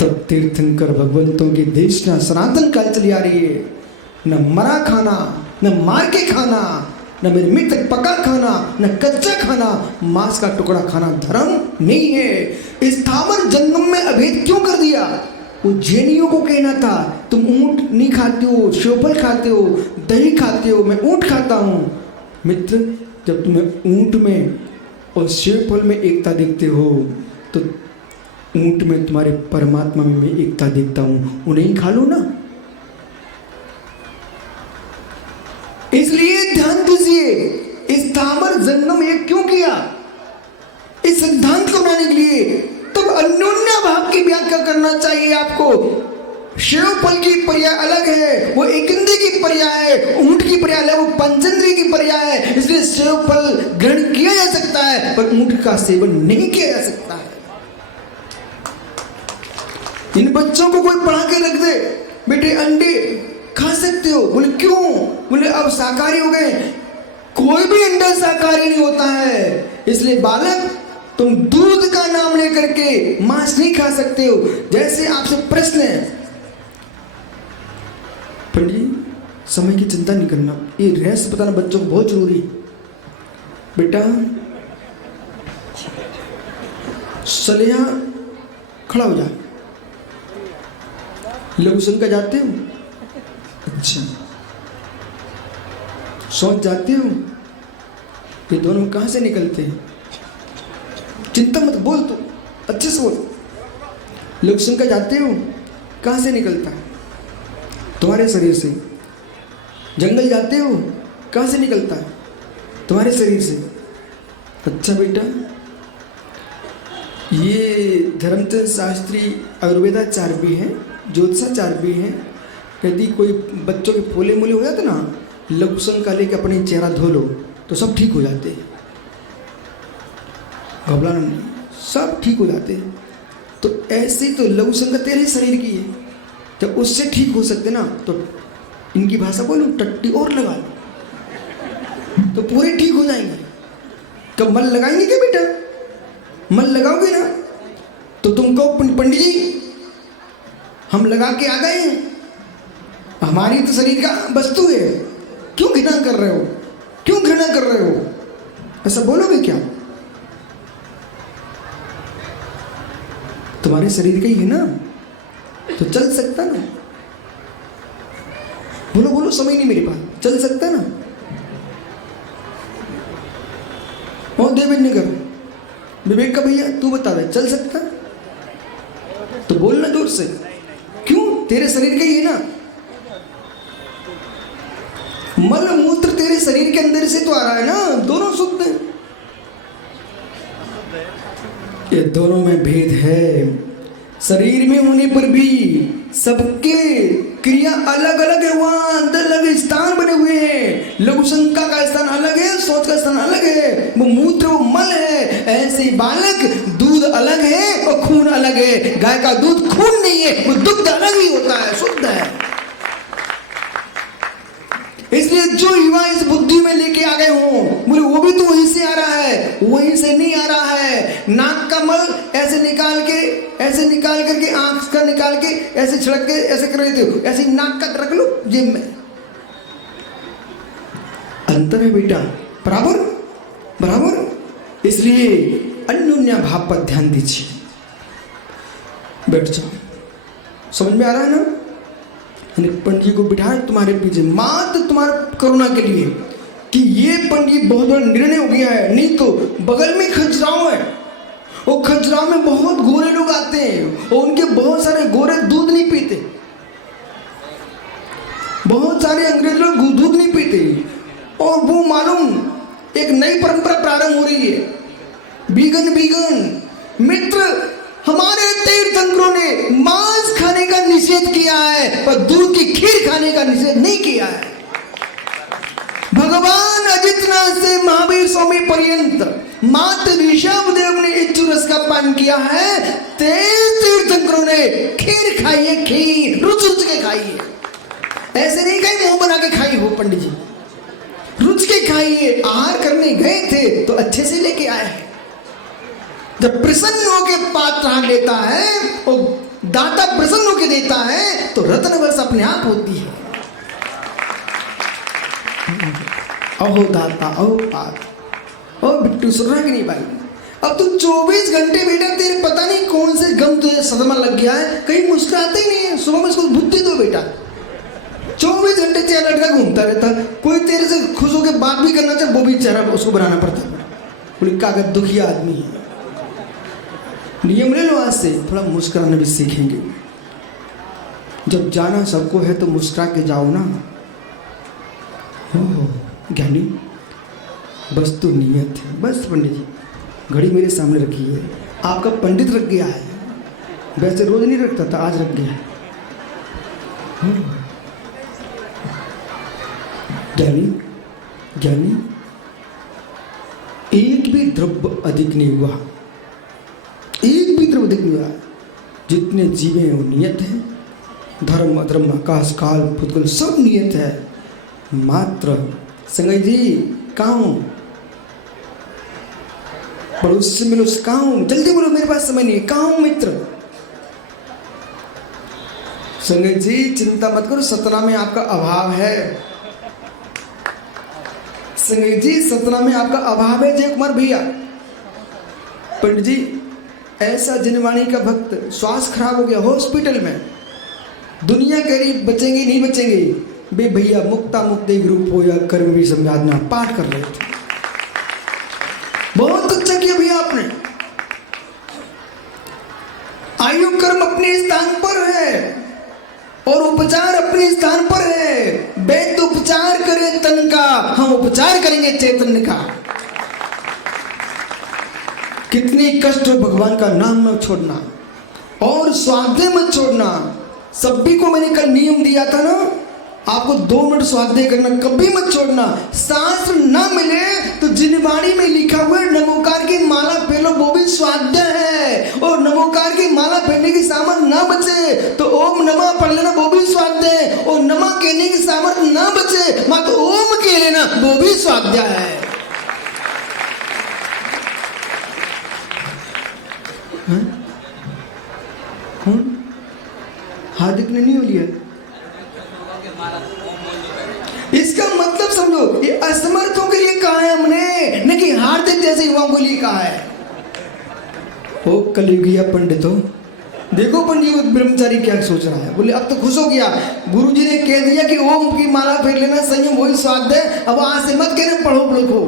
तब तीर्थंकर भगवंतों की देशना सनातन काल चली आ रही है। न मरा खाना, न मार के खाना, न मेरे मृत तक पका खाना, न कच्चा खाना, मांस का टुकड़ा खाना धर्म नहीं है। इस थावर जंगम में अभेद क्यों कर दिया? वो जैनियों को कहना था तुम ऊंट नहीं खाते हो, शिवफल खाते हो, दही खाते हो, मैं ऊंट खाता हूं। मित्र जब तुम्हें ऊंट में और शिवफल में एकता देखते हो तो ऊंट में तुम्हारे परमात्मा में मैं एकता देखता हूं, उन्हें ही खा लो ना। इसलिए ध्यान दीजिए, इस थावर जंगम एक क्यों किया? इस सिद्धांत को बनाने के लिए तो अन्योन्या भाव की व्याख्या करना चाहिए आपको। शिवफल की पर्याय अलग है, वो एक इंद्रिय की पर्याय है, ऊंट की पर्याय अलग, वो पंचेंद्रिय की पर्याय है। इसलिए शिवफल ग्रहण किया जा सकता है पर ऊंट का सेवन नहीं किया जा सकता है। इन बच्चों को कोई पढ़ा के रख दे, बेटे अंडे खा सकते हो, बोले क्यों? बोले अब शाकाहारी हो गए। कोई भी अंडा शाकाहारी नहीं होता है। इसलिए बालक तुम दूध का नाम लेकर के मांस नहीं खा सकते हो। जैसे आपसे प्रश्न है, पंडित समय की चिंता नहीं करना, ये रहस्य बताना बच्चों को बहुत जरूरी है। बेटा सलिया खड़ा हो जा, लघु शंका जाते हो? अच्छा सोच जाते हो? ये दोनों कहां से निकलते हैं? चिंता मत, बोल तो अच्छे से बोल। लघु शंका जाते हो? कहां से निकलता है? तुम्हारे शरीर से। जंगल जाते हो? कहां से निकलता है? तुम्हारे शरीर से। अच्छा बेटा, ये धर्मचंद शास्त्री आयुर्वेदाचार्य भी हैं, ज्योतिषाचार्य भी हैं। यदि कोई बच्चों के फोले मोले हो जाते ना, लघु शंका लेके अपने चेहरा धो लो तो सब ठीक हो जाते हैं। घबराना नहीं, सब ठीक हो जाते हैं। तो ऐसे तो लघु शंका तेरे ही शरीर की है, जब उससे ठीक हो सकते ना तो इनकी भाषा बोलो टट्टी और लगा लो तो पूरे ठीक हो जाएंगे। कब मन लगाएंगे क्या बेटा? मन लगाओगे ना तो तुम कहो पंडित जी हम लगा के आ गए हैं, हमारी तो शरीर का वस्तु है, क्यों घृणा कर रहे हो, क्यों घृणा कर रहे हो? ऐसा बोलोगे क्या? तुम्हारे शरीर का ही है ना, तो चल सकता ना। बोलो बोलो, समय नहीं मेरे पास, चल सकता ना। और देवेंद्र कर विवेक का भैया तू बता दे, चल सकता? तो बोलना जोर से, क्यों? तेरे शरीर का ही है ना। मल मूत्र तेरे शरीर के अंदर से तो आ रहा है ना, दोनों शुद्ध हैं। ये दोनों में भेद है। शरीर में होने पर भी सबके क्रिया अलग अलग है, वहां अंदर अलग स्थान बने हुए हैं। लघु शंका का स्थान अलग है, सोच का स्थान अलग है, वो मूत्र वो मल है। ऐसे बालक दूध अलग है और खून अलग है। गाय का दूध खून नहीं है, वो दुग्ध अलग ही होता है, शुद्ध है। इसलिए जो युवा इस बुद्धि में लेके आ गए हों, बोले वो भी तो वहीं से आ रहा है, वहीं से नहीं आ रहा है। नाक का मल ऐसे निकाल करके आंख का निकाल के ऐसे छिड़क के ऐसे कर देते हो, ऐसे नाक का रख लो जेब में। अंतर है बेटा, बराबर बराबर। इसलिए अन्योन्या भाव पर ध्यान दीजिए। बैठ जाओ। समझ में आ रहा है ना? पंडित जी को बिठाए तुम्हारे पीछे मात्र तुम्हारे करुणा के लिए कि ये पंडित बहुत बड़ा निर्णय हो गया है। नहीं तो बगल में खजुराहो है, वो खजुराहो में बहुत गोरे लोग आते हैं और उनके बहुत सारे गोरे दूध नहीं पीते। बहुत सारे अंग्रेज लोग दूध नहीं पीते और वो मालूम एक नई परंपरा प्रारंभ हो रही है, वीगन मित्र। हमारे तीर्थंकरों ने मांस खाने का निषेध किया है पर दूध की खीर खाने का निषेध नहीं किया है। भगवान अजितनाथ से महावीर स्वामी पर्यंत मात्र ऋषभदेव ने इच्छु रस का पान किया है। तीर्थंकरों ने खीर खाई है, खीर रुच के खाई है। ऐसे नहीं खाई मुंह बना के खाई हो पंडित जी, रुच के खाई है। आहार करने गए थे तो अच्छे से लेके आए हैं। जब प्रसन्न होके पात्र हाथ लेता है और दाता प्रसन्न होके देता है तो रत्न वर्ष अपने आप होती है। अहो दाता अहो पात्र। ओ बिट्टू सुन रहा कि नहीं भाई? अब तू 24 घंटे बेटा तेरे पता नहीं कौन से गम तुझे सदमा लग गया है, कहीं मुस्कुराते ही नहीं है। सुबह में इसको बुद्धि दो बेटा। 24 घंटे चेहरा लटका घूमता रहता। कोई तेरे से खुश होकर बात भी करना चाहे वो भी चेहरा उसको बनाना पड़ता है। बोले कागज दुखी आदमी है। नियम ले लो आज से, थोड़ा मुस्कुराना भी सीखेंगे। जब जाना सबको है तो मुस्कुरा के जाओ ना। ज्ञानी बस तो नियत है। बस पंडित जी घड़ी मेरे सामने रखी है, आपका पंडित रख गया है। वैसे रोज नहीं रखता था, आज रख गया है। ज्ञानी एक भी द्रव्य अधिक नहीं हुआ, एक भी द्रव्य अधिक नहीं हुआ। जितने जीवे हैं वो नियत है। धर्म अधर्म आकाश काल भूतकाल सब नियत है। मात्र संगई जी कहाँ हूँ? पड़ोस से मिलो, कहाँ हूँ? जल्दी बोलो, मेरे पास समय नहीं है। कहाँ हूँ मित्र? संगई जी चिंता मत करो, सतना में आपका अभाव है। संगई जी सतना में आपका अभाव है। जय कुमार भैया पंडित जी ऐसा जिनवाणी का भक्त स्वास्थ्य खराब हो गया हॉस्पिटल में। दुनिया कह रही बचेंगे नहीं बचेंगे। बे भैया मुक्ता मुक्ति ग्रुप हो या कर्म भी समझाना पाठ कर रहे थे। बहुत अच्छा किया भैया आपने। आयु कर्म अपने स्थान पर है और उपचार अपने स्थान पर है। वैद्य उपचार करे तन का, हम उपचार करेंगे चैतन्य का। कितनी कष्ट हो भगवान का नाम मत छोड़ना और स्वाध्याय मत छोड़ना। सभी को मैंने कल नियम दिया था ना, आपको 2 मिनट स्वाध्याय करना, कभी मत छोड़ना। शास्त्र ना मिले तो जिनवाणी में लिखा हुआ नमोकार की माला फेर लो, वो भी स्वाध्याय है। और नमोकार की माला फेरने की सामर्थ्य ना बचे तो ओम नमः पढ़ लेना, वो भी स्वाध्याय है। और नमः कहने की सामर्थ्य ना बचे मात्र ओम कह लेना, वो भी स्वाध्याय है। हार्दिक ने नहीं हो लिया। इसका मतलब समझो, ये असमर्थों के लिए कहा है हमने, न कि हार्दिक जैसे युवाओं के लिए कहा है। ओ कलयुगिया पंडितों, देखो पंडित ब्रह्मचारी क्या सोच रहा है। बोले अब तो खुश हो गया, गुरुजी ने कह दिया कि ओम की माला फेर लेना, संयम वही स्वाध्याय। अब आज से मत कहना पढ़ो लिखो।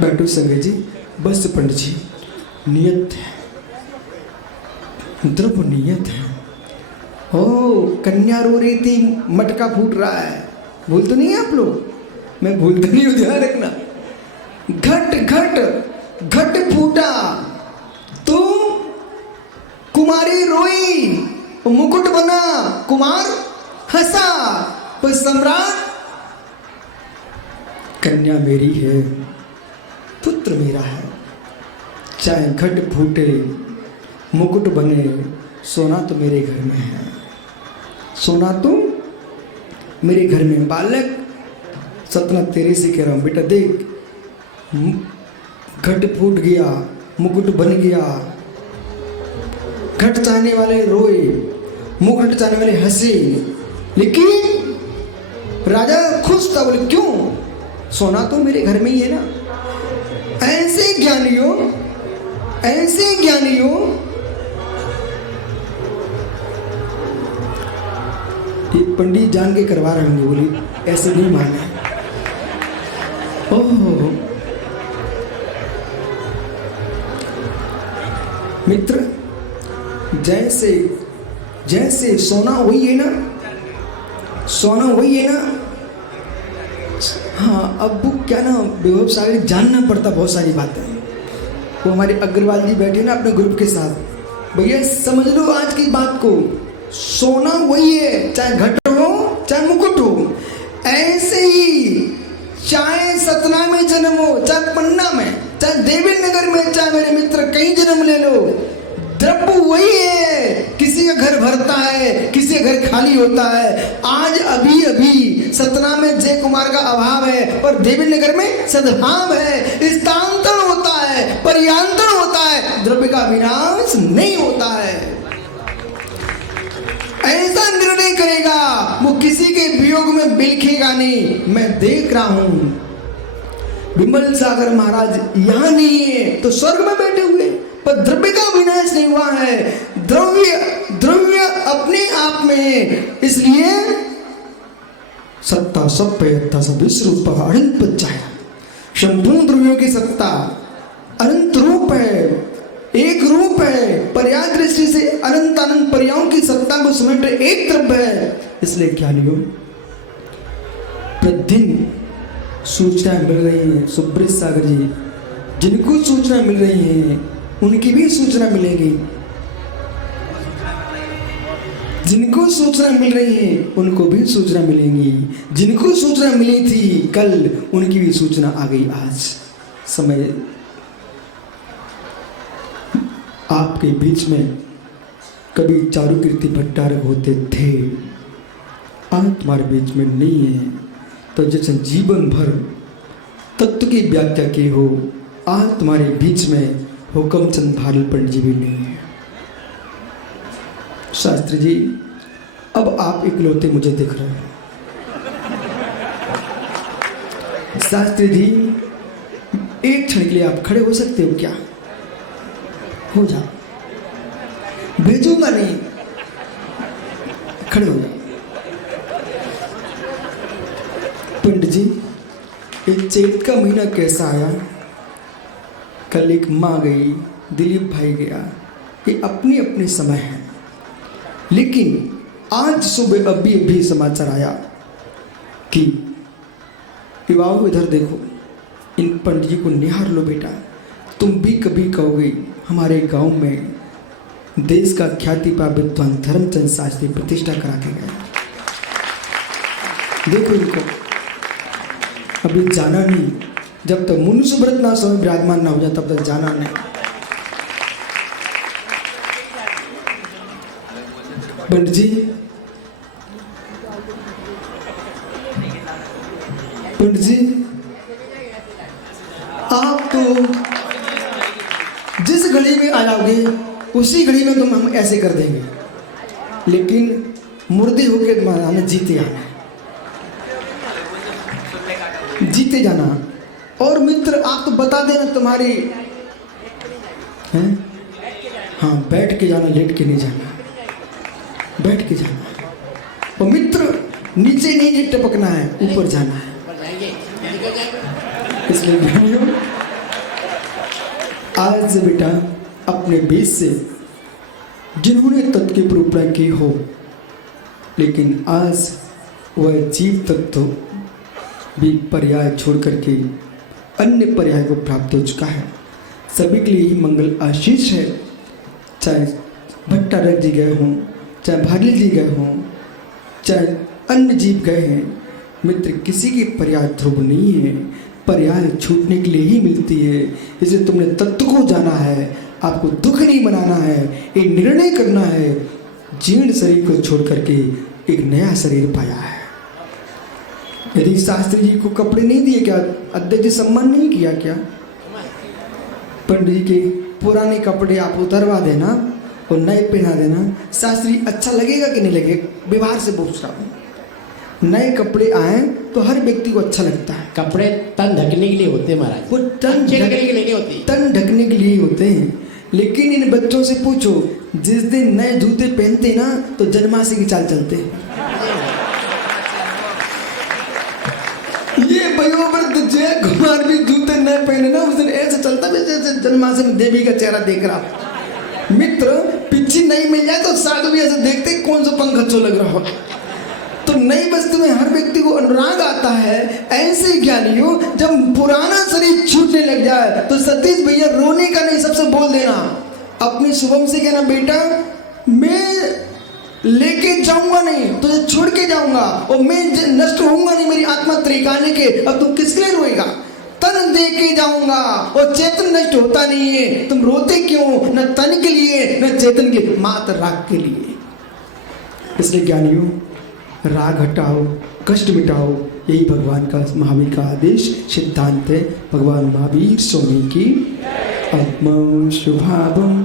बैठो संजय जी, बस पंडित जी नियत है, द्रव्य नियत है। ओ कन्या रो रही थी, मटका फूट रहा है। भूल तो नहीं है आप लोग? मैं भूल तो नहीं हूं, ध्यान रखना। घट घट घट फूटा, तुम कुमारी रोई, मुकुट बना, कुमार हंसा, पर सम्राट कन्या मेरी है, पुत्र मेरा है। चाहे घट फूटे मुकुट बने, सोना तो मेरे घर में है, सोना तो मेरे घर में। बालक सतना तेरे से कह रहा हूं बेटा, देख घट फूट गया, मुकुट बन गया। घट चाहने वाले रोए, मुकुट चाहने वाले हंसे, लेकिन राजा खुश था। बोले क्यों? सोना तो मेरे घर में ही है ना। ज्ञानियों, ऐसे ज्ञानियों, ये पंडित जान के करवा रहे होंगे, बोली ऐसे नहीं माना। ओह मित्र, जैसे जैसे सोना वही है ना, सोना वही है ना। हाँ, अब वो क्या ना, विभव सागर जानना पड़ता बहुत सारी बातें। वो हमारे अग्रवाल जी बैठे ना अपने ग्रुप के साथ, भैया समझ लो आज की बात को, सोना वही है, चाहे घट हो चाहे मुकुट हो। ऐसे ही चाहे सतना में जन्म हो, चाहे पन्ना में, चाहे देवी नगर में, चाहे मेरे मित्र कहीं जन्म ले लो, द्रव्य वही है। किसी का घर भरता है, किसी का घर खाली होता है। आज अभी अभी सतना में जय कुमार का अभाव है, पर देवी नगर में सद्भाव है। स्थानांतरण होता है, परियांतरण होता है, द्रव्य का विनाश नहीं होता है। ऐसा निर्णय करेगा वो किसी के वियोग में बिलखेगा नहीं। मैं देख रहा हूं विमल सागर महाराज यहां नहीं है तो स्वर्ग में बैठे हुए, पर द्रव्य का विनाश नहीं हुआ है। द्रव्य द्रव्य अपने आप में है, इसलिए सत्ता सब पे अत्ता सब विश्व अनंत पचाया। संपूर्ण द्रव्यों की सत्ता अनंत रूप है, एक रूप है। पर्याय दृष्टि से अनंत अनंत पर्यायों की सत्ता को समेटे एक द्रव्य है। इसलिए क्या लियो प्रतिदिन सूचनाएं मिल रही हैं। सुब्रत सागर जी, जिनको सूचना मिल रही हैं उनकी भी सूचना मिलेगी, जिनको सूचना मिल रही है उनको भी सूचना मिलेगी। जिनको सूचना मिली थी कल, उनकी भी सूचना आ गई आज। समय आपके बीच में कभी चारुकीर्ति भट्टारक होते थे, आज तुम्हारे बीच में नहीं है। तो जैसे जीवन भर तत्व की व्याख्या की हो, आज तुम्हारे बीच में हुक्मचंद भालू पंडित जी भी नहीं है। शास्त्री जी, अब आप इकलौते मुझे दिख रहे हैं। शास्त्री जी, एक क्षण के लिए आप खड़े हो सकते हो क्या? हो जाओ, भेजूंगा नहीं, खड़े हो जाओ। पंडित जी, ये चैत का महीना कैसा आया? कल एक माँ गई, दिलीप भाई गया, ये अपनी अपनी समय है। लेकिन आज सुबह अभी अभी समाचार आया कि युवाओं इधर देखो, इन पंडित जी को निहार लो बेटा, तुम भी कभी कहोगे हमारे गांव में देश का ख्याति पा विद्वान धर्मचंद शास्त्री प्रतिष्ठा करा के गए। देखो इनको, अभी जाना नहीं, जब तक मुनि सुब्रत नाथ स्वामी विराजमान ना हो जाए तब तक जाना नहीं। पंडित जी, पंडित जी, आप तो जिस घड़ी में आ जाओगे उसी घड़ी में तुम हम ऐसे कर देंगे, लेकिन मुर्दे होके तुम्हारा जीते आना, जीते जाना। और मित्र, आप तो बता देना तुम्हारी हैं? हाँ, बैठ के जाना, लेट के नहीं जाना, बैठ के जाना। और मित्र, नीचे नहीं टपकना है, ऊपर जाना है। इसलिए भाइयों, आज बेटा अपने बीच से जिन्होंने तत्व की प्रोपरा की हो, लेकिन आज वह जीव तत्व भी पर्याय छोड़ करके अन्य पर्याय को प्राप्त हो चुका है। सभी के लिए ही मंगल आशीष है। चाहे भट्टारक जी गए हों, चाहे भागील जी गए हों, चाहे अन्य जीव गए हैं, मित्र किसी की पर्याय ध्रुव नहीं है। पर्याय छूटने के लिए ही मिलती है। इसलिए तुमने तत्व को जाना है, आपको दुख नहीं मनाना है, एक निर्णय करना है। जीर्ण शरीर को छोड़ करके एक नया शरीर पाया है। यदि शास्त्री जी को कपड़े नहीं दिए क्या? अध्यक्ष जी सम्मान नहीं किया क्या? पंडित जी के पुराने कपड़े आप उतरवा देना और नए पहना देना। शास्त्री अच्छा लगेगा कि नहीं लगेगा? व्यवहार से पूछ रहा हूँ। नए कपड़े आए तो हर व्यक्ति को अच्छा लगता है। कपड़े तन ढकने के लिए होते हैं महाराज, वो तन अच्छे लगने के लिए नहीं होती। तन ढकने के लिए होते हैं। लेकिन इन बच्चों से पूछो, जिस दिन नए जूते पहनते ना तो जन्मासी की चाल चलते हैं। ये वयोवृद्ध जय कुमार भी जूते नए पहने ना उस दिन ऐसे चलता है जैसे जन्मासी में देवी का चेहरा देख रहा। मित्र पिच्ची नहीं मिल जाए तो साधु भी ऐसे देखते कौन सा पंख अच्छा लग रहा हो। तो नई वस्तु में हर व्यक्ति को अनुराग आता है। ऐसे ज्ञानियों जब पुराना शरीर छूटने लग जाए तो सतीश भैया रोने का नहीं, सबसे बोल देना, अपनी शुभम से कहना, बेटा मैं लेके जाऊंगा नहीं, तुझे छोड़ के जाऊंगा और मैं नष्ट होऊंगा नहीं, मेरी आत्मा त्रिकाने के, अब तुम किसके लिए रोएगा? तन दे के जाऊंगा और चेतन नष्ट होता नहीं है, तुम रोते क्यों? न तन के लिए न चेतन के लिए, मात्र राग के लिए। इसलिए ज्ञानियों राग हटाओ, कष्ट मिटाओ, यही भगवान का महावीर का आदेश सिद्धांत है। भगवान महावीर स्वामी की आत्मा शुभाभम।